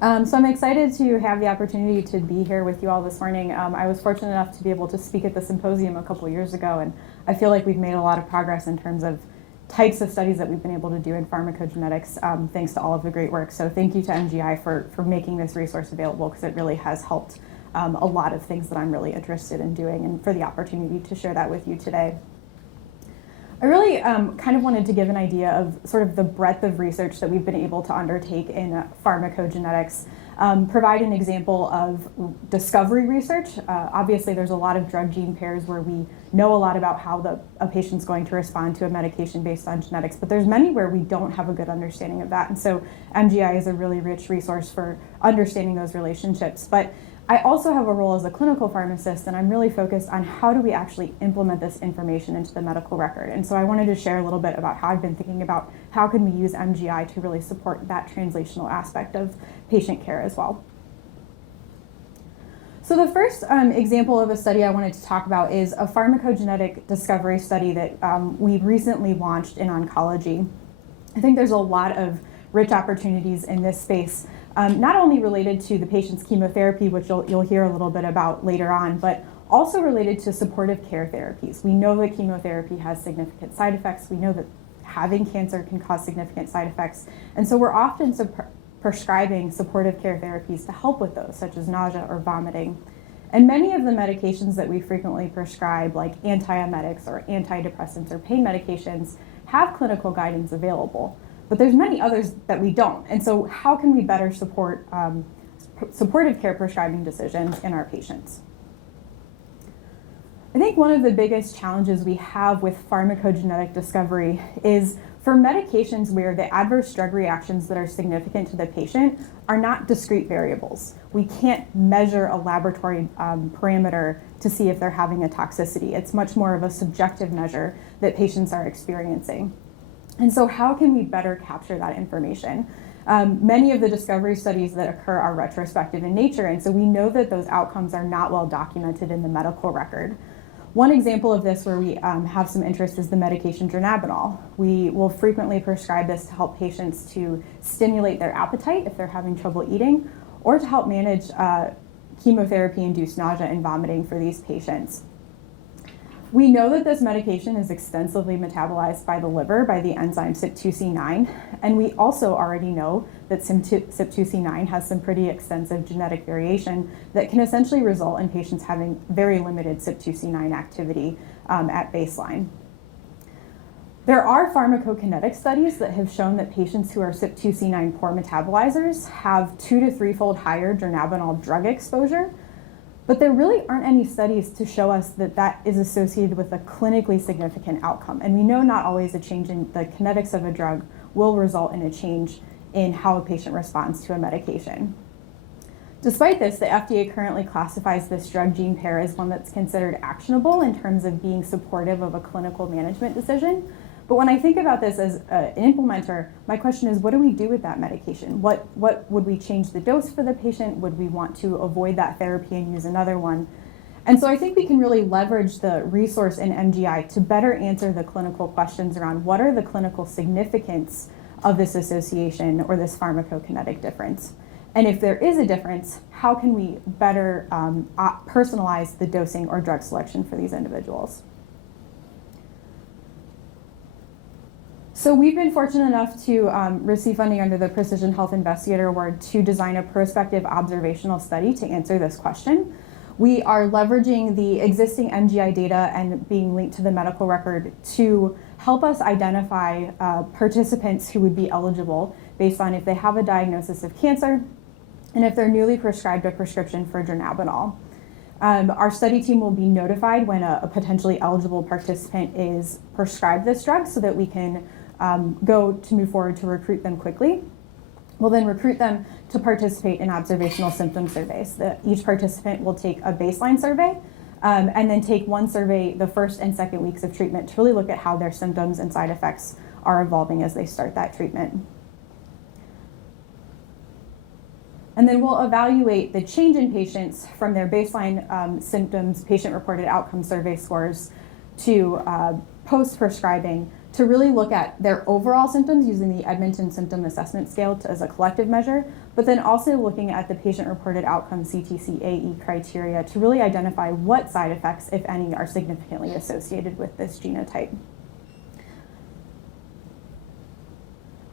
So I'm excited to have the opportunity to be here with you all this morning. I was fortunate enough to be able to speak at the Symposium a couple years ago, and I feel like we've made a lot of progress in terms of types of studies that we've been able to do in pharmacogenetics, thanks to all of the great work. So thank you to MGI for making this resource available, because it really has helped a lot of things that I'm really interested in doing, and for the opportunity to share that with you today. I really kind of wanted to give an idea of sort of the breadth of research that we've been able to undertake in pharmacogenetics, provide an example of discovery research. Obviously, there's a lot of drug-gene pairs where we know a lot about how a patient's going to respond to a medication based on genetics, but there's many where we don't have a good understanding of that. And so MGI is a really rich resource for understanding those relationships. But I also have a role as a clinical pharmacist, and I'm really focused on how do we actually implement this information into the medical record. And so I wanted to share a little bit about how I've been thinking about how can we use MGI to really support that translational aspect of patient care as well. So the first example of a study I wanted to talk about is a pharmacogenetic discovery study that we recently launched in oncology. I think there's a lot of rich opportunities in this space, not only related to the patient's chemotherapy, which you'll hear a little bit about later on, but also related to supportive care therapies. We know that chemotherapy has significant side effects. We know that having cancer can cause significant side effects. And so we're often prescribing supportive care therapies to help with those, such as nausea or vomiting. And many of the medications that we frequently prescribe, like antiemetics or antidepressants or pain medications, have clinical guidance available. But there's many others that we don't. And so how can we better support supportive care prescribing decisions in our patients? I think one of the biggest challenges we have with pharmacogenetic discovery is for medications where the adverse drug reactions that are significant to the patient are not discrete variables. We can't measure a laboratory parameter to see if they're having a toxicity. It's much more of a subjective measure that patients are experiencing. And so how can we better capture that information? Many of the discovery studies that occur are retrospective in nature, and so we know that those outcomes are not well documented in the medical record. One example of this where we have some interest is the medication dronabinol. We will frequently prescribe this to help patients to stimulate their appetite if they're having trouble eating, or to help manage chemotherapy-induced nausea and vomiting for these patients. We know that this medication is extensively metabolized by the liver by the enzyme CYP2C9, and we also already know that CYP2C9 has some pretty extensive genetic variation that can essentially result in patients having very limited CYP2C9 activity at baseline. There are pharmacokinetic studies that have shown that patients who are CYP2C9 poor metabolizers have 2 to 3-fold higher dronabinol drug exposure. But there really aren't any studies to show us that that is associated with a clinically significant outcome. And we know not always a change in the kinetics of a drug will result in a change in how a patient responds to a medication. Despite this, the FDA currently classifies this drug-gene pair as one that's considered actionable in terms of being supportive of a clinical management decision. But when I think about this as an implementer, my question is, what do we do with that medication? What would we change the dose for the patient? Would we want to avoid that therapy and use another one? And so I think we can really leverage the resource in MGI to better answer the clinical questions around what are the clinical significance of this association or this pharmacokinetic difference. And if there is a difference, how can we better personalize the dosing or drug selection for these individuals? So we've been fortunate enough to receive funding under the Precision Health Investigator Award to design a prospective observational study to answer this question. We are leveraging the existing MGI data and being linked to the medical record to help us identify participants who would be eligible based on if they have a diagnosis of cancer and if they're newly prescribed a prescription for dronabinol. Our study team will be notified when a potentially eligible participant is prescribed this drug so that we can go to move forward to recruit them quickly. We'll then recruit them to participate in observational symptom surveys. Each participant will take a baseline survey and then take one survey the first and second weeks of treatment to really look at how their symptoms and side effects are evolving as they start that treatment. And then we'll evaluate the change in patients from their baseline symptoms, patient-reported outcome survey scores, to post-prescribing to really look at their overall symptoms using the Edmonton Symptom Assessment Scale as a collective measure, but then also looking at the patient-reported outcome CTC-AE criteria to really identify what side effects, if any, are significantly associated with this genotype.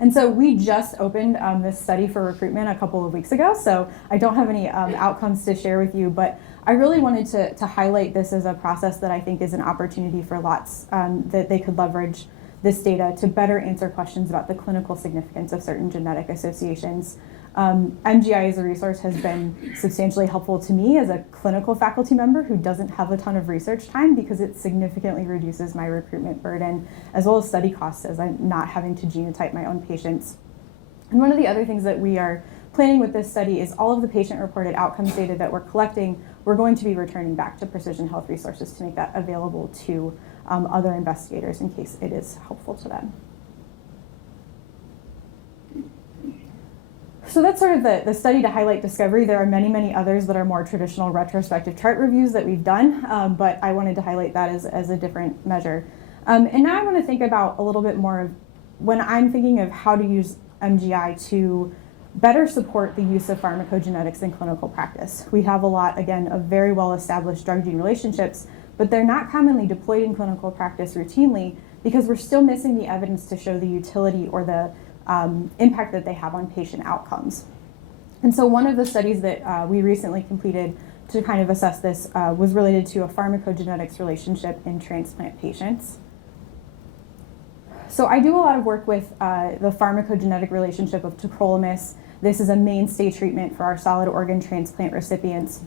And so we just opened this study for recruitment a couple of weeks ago, so I don't have any outcomes to share with you, but I really wanted to highlight this as a process that I think is an opportunity for lots that they could leverage this data to better answer questions about the clinical significance of certain genetic associations. MGI as a resource has been substantially helpful to me as a clinical faculty member who doesn't have a ton of research time because it significantly reduces my recruitment burden as well as study costs as I'm not having to genotype my own patients. And one of the other things that we are planning with this study is all of the patient-reported outcomes data that we're collecting, we're going to be returning back to Precision Health Resources to make that available to other investigators in case it is helpful to them. So that's sort of the study to highlight discovery. There are many, many others that are more traditional retrospective chart reviews that we've done, but I wanted to highlight that as a different measure. And now I want to think about a little bit more of when I'm thinking of how to use MGI to better support the use of pharmacogenetics in clinical practice. We have a lot, again, of very well-established drug-gene relationships, but they're not commonly deployed in clinical practice routinely because we're still missing the evidence to show the utility or the impact that they have on patient outcomes. And so one of the studies that we recently completed to kind of assess this was related to a pharmacogenetics relationship in transplant patients. So I do a lot of work with the pharmacogenetic relationship of tacrolimus. This is a mainstay treatment for our solid organ transplant recipients.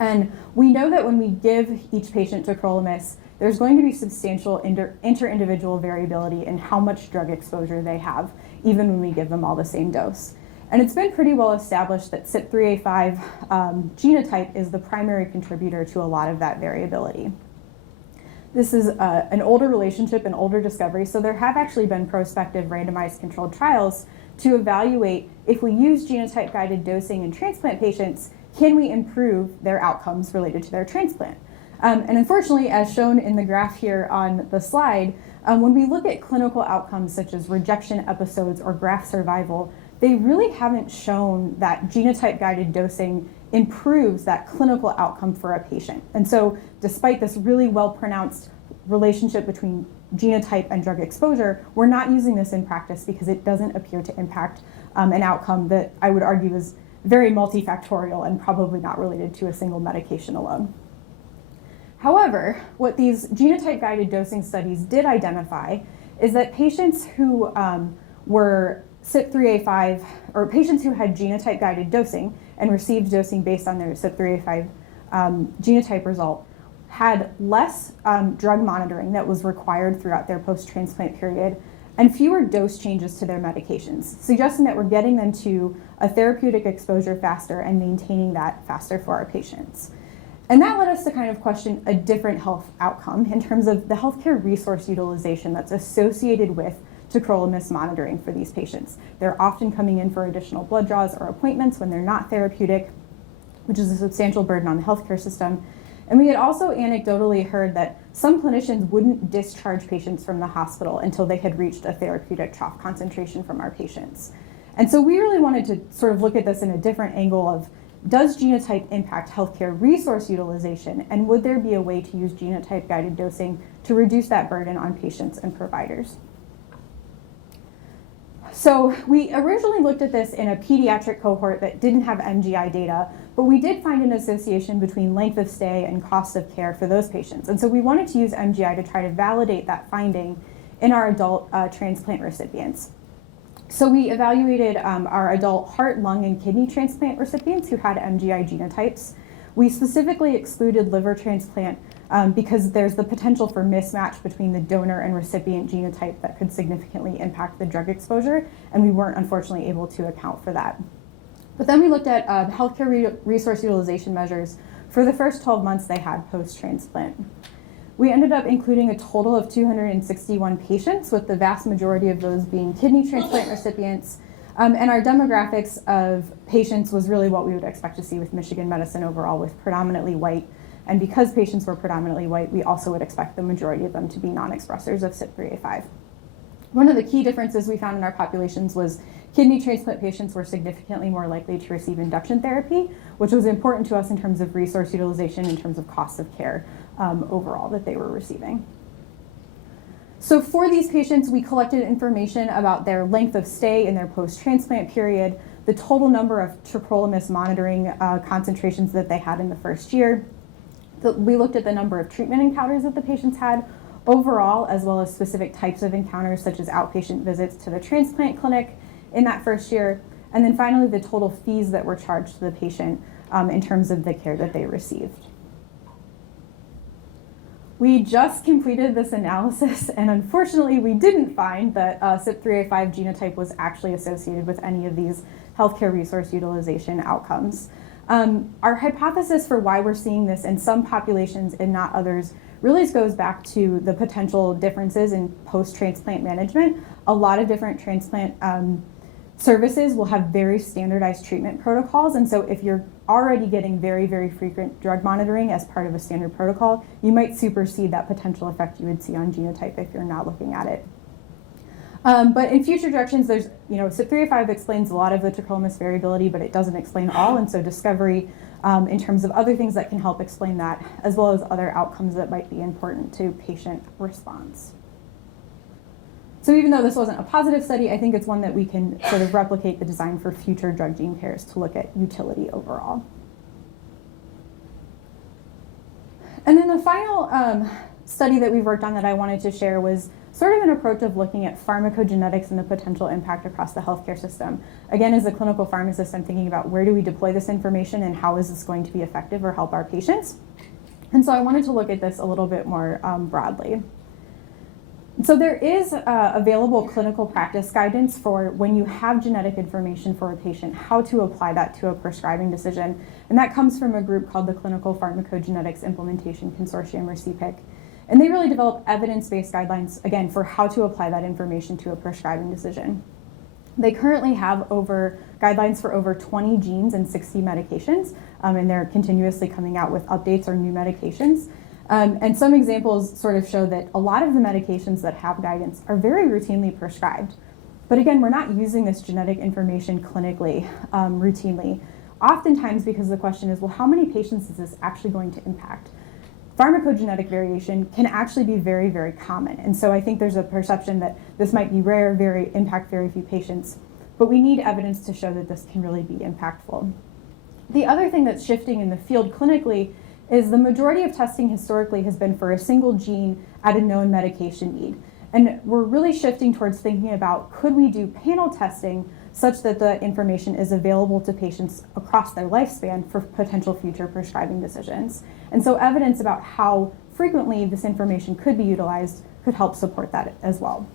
And we know that when we give each patient tacrolimus, there's going to be substantial inter-individual variability in how much drug exposure they have, even when we give them all the same dose. And it's been pretty well established that CYP3A5 genotype is the primary contributor to a lot of that variability. This is an older relationship, an older discovery, so there have actually been prospective randomized controlled trials to evaluate if we use genotype-guided dosing in transplant patients, can we improve their outcomes related to their transplant? And unfortunately, as shown in the graph here on the slide, when we look at clinical outcomes such as rejection episodes or graft survival, they really haven't shown that genotype-guided dosing improves that clinical outcome for a patient. And so despite this really well-pronounced relationship between genotype and drug exposure, we're not using this in practice because it doesn't appear to impact an outcome that I would argue is very multifactorial and probably not related to a single medication alone. However, what these genotype-guided dosing studies did identify is that patients who were CYP3A5, or patients who had genotype-guided dosing and received dosing based on their CYP3A5 genotype result, had less drug monitoring that was required throughout their post-transplant period and fewer dose changes to their medications, suggesting that we're getting them to a therapeutic exposure faster and maintaining that faster for our patients. And that led us to kind of question a different health outcome in terms of the healthcare resource utilization that's associated with tacrolimus monitoring for these patients. They're often coming in for additional blood draws or appointments when they're not therapeutic, which is a substantial burden on the healthcare system. And we had also anecdotally heard that some clinicians wouldn't discharge patients from the hospital until they had reached a therapeutic trough concentration from our patients. And so we really wanted to sort of look at this in a different angle of, does genotype impact healthcare resource utilization, and would there be a way to use genotype-guided dosing to reduce that burden on patients and providers? So we originally looked at this in a pediatric cohort that didn't have MGI data, but we did find an association between length of stay and cost of care for those patients. And so we wanted to use MGI to try to validate that finding in our adult transplant recipients. So we evaluated our adult heart, lung, and kidney transplant recipients who had MGI genotypes. We specifically excluded liver transplant because there's the potential for mismatch between the donor and recipient genotype that could significantly impact the drug exposure, and we weren't unfortunately able to account for that. But then we looked at healthcare resource utilization measures for the first 12 months they had post-transplant. We ended up including a total of 261 patients, with the vast majority of those being kidney transplant recipients. And our demographics of patients was really what we would expect to see with Michigan medicine overall, with predominantly white And because patients were predominantly white, we also would expect the majority of them to be non-expressors of CYP3A5. One of the key differences we found in our populations was kidney transplant patients were significantly more likely to receive induction therapy, which was important to us in terms of resource utilization, in terms of cost of care overall that they were receiving. So for these patients, we collected information about their length of stay in their post-transplant period, the total number of tacrolimus monitoring concentrations that they had in the first year. We looked at the number of treatment encounters that the patients had overall, as well as specific types of encounters, such as outpatient visits to the transplant clinic in that first year. And then finally, the total fees that were charged to the patient in terms of the care that they received. We just completed this analysis, and unfortunately, we didn't find that CYP3A5 genotype was actually associated with any of these healthcare resource utilization outcomes. Our hypothesis for why we're seeing this in some populations and not others really goes back to the potential differences in post-transplant management. A lot of different transplant services will have very standardized treatment protocols, and so if you're already getting very, very frequent drug monitoring as part of a standard protocol, you might supersede that potential effect you would see on genotype if you're not looking at it. But in future directions, there's, CYP3A5 explains a lot of the tacrolimus variability, but it doesn't explain all, and so discovery in terms of other things that can help explain that, as well as other outcomes that might be important to patient response. So even though this wasn't a positive study, I think it's one that we can sort of replicate the design for future drug gene pairs to look at utility overall. And then the final study that we've worked on that I wanted to share was sort of an approach of looking at pharmacogenetics and the potential impact across the healthcare system. Again, as a clinical pharmacist, I'm thinking about where do we deploy this information and how is this going to be effective or help our patients? And so I wanted to look at this a little bit more broadly. So there is available clinical practice guidance for when you have genetic information for a patient, how to apply that to a prescribing decision. And that comes from a group called the Clinical Pharmacogenetics Implementation Consortium, or CPIC. And they really develop evidence-based guidelines, again, for how to apply that information to a prescribing decision. They currently have guidelines for over 20 genes and 60 medications, and they're continuously coming out with updates or new medications. And some examples sort of show that a lot of the medications that have guidance are very routinely prescribed. But again, we're not using this genetic information clinically routinely, oftentimes because the question is, well, how many patients is this actually going to impact? Pharmacogenetic variation can actually be very, very common. And so I think there's a perception that this might be rare, impact very few patients, but we need evidence to show that this can really be impactful. The other thing that's shifting in the field clinically is the majority of testing historically has been for a single gene at a known medication need. And we're really shifting towards thinking about, could we do panel testing such that the information is available to patients across their lifespan for potential future prescribing decisions? And so evidence about how frequently this information could be utilized could help support that as well.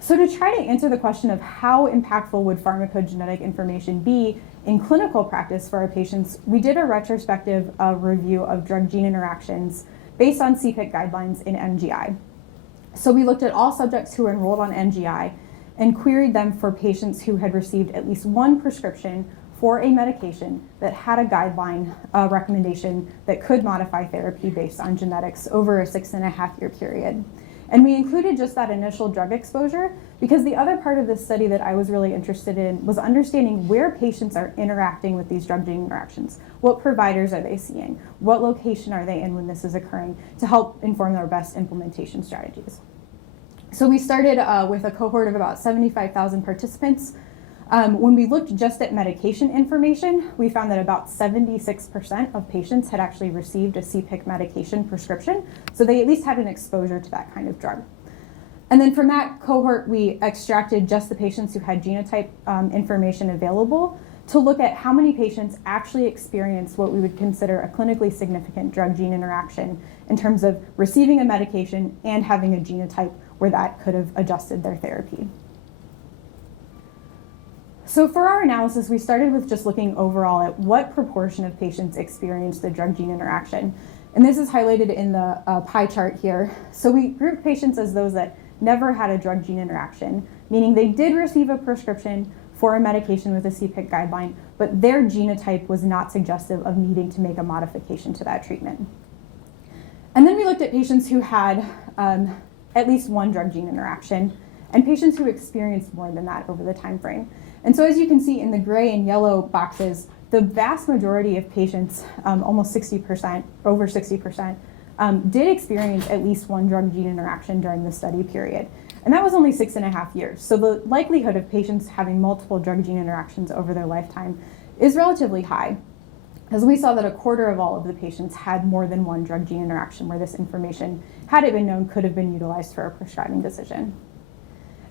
So to try to answer the question of how impactful would pharmacogenetic information be in clinical practice for our patients, we did a retrospective review of drug-gene interactions based on CPIC guidelines in MGI. So we looked at all subjects who were enrolled on MGI and queried them for patients who had received at least one prescription for a medication that had a guideline recommendation that could modify therapy based on genetics over a 6.5-year period. And we included just that initial drug exposure because the other part of this study that I was really interested in was understanding where patients are interacting with these drug-gene interactions. What providers are they seeing? What location are they in when this is occurring to help inform their best implementation strategies? So we started with a cohort of about 75,000 participants. When we looked just at medication information, we found that about 76% of patients had actually received a CPIC medication prescription, so they at least had an exposure to that kind of drug. And then from that cohort, we extracted just the patients who had genotype information available to look at how many patients actually experienced what we would consider a clinically significant drug-gene interaction in terms of receiving a medication and having a genotype where that could have adjusted their therapy. So for our analysis, we started with just looking overall at what proportion of patients experienced the drug-gene interaction. And this is highlighted in the pie chart here. So we grouped patients as those that never had a drug-gene interaction, meaning they did receive a prescription for a medication with a CPIC guideline, but their genotype was not suggestive of needing to make a modification to that treatment. And then we looked at patients who had at least one drug-gene interaction and patients who experienced more than that over the time frame. And so as you can see in the gray and yellow boxes, the vast majority of patients, almost 60%, over 60%, did experience at least one drug-gene interaction during the study period. And that was only 6.5 years. So the likelihood of patients having multiple drug-gene interactions over their lifetime is relatively high, as we saw that a quarter of all of the patients had more than one drug-gene interaction where this information, had it been known, could have been utilized for a prescribing decision.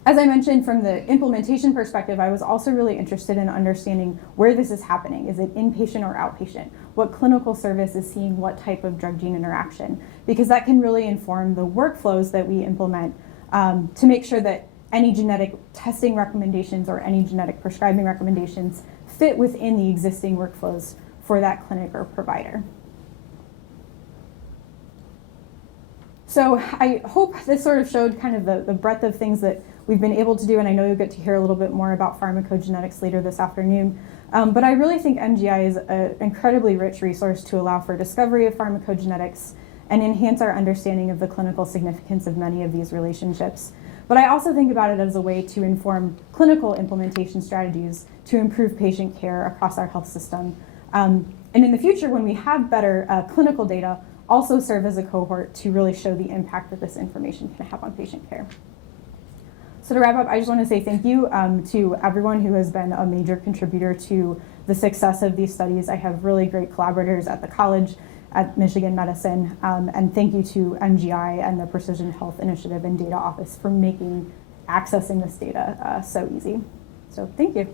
As I mentioned, from the implementation perspective, I was also really interested in understanding where this is happening. Is it inpatient or outpatient? What clinical service is seeing what type of drug-gene interaction? Because that can really inform the workflows that we implement to make sure that any genetic testing recommendations or any genetic prescribing recommendations fit within the existing workflows for that clinic or provider. So I hope this sort of showed kind of the breadth of things that we've been able to do, and I know you'll get to hear a little bit more about pharmacogenetics later this afternoon. But I really think MGI is an incredibly rich resource to allow for discovery of pharmacogenetics and enhance our understanding of the clinical significance of many of these relationships. But I also think about it as a way to inform clinical implementation strategies to improve patient care across our health system. And in the future, when we have better clinical data, also serve as a cohort to really show the impact that this information can have on patient care. So to wrap up, I just want to say thank you to everyone who has been a major contributor to the success of these studies. I have really great collaborators at the college, at Michigan Medicine, and thank you to MGI and the Precision Health Initiative and Data Office for making accessing this data so easy. So thank you.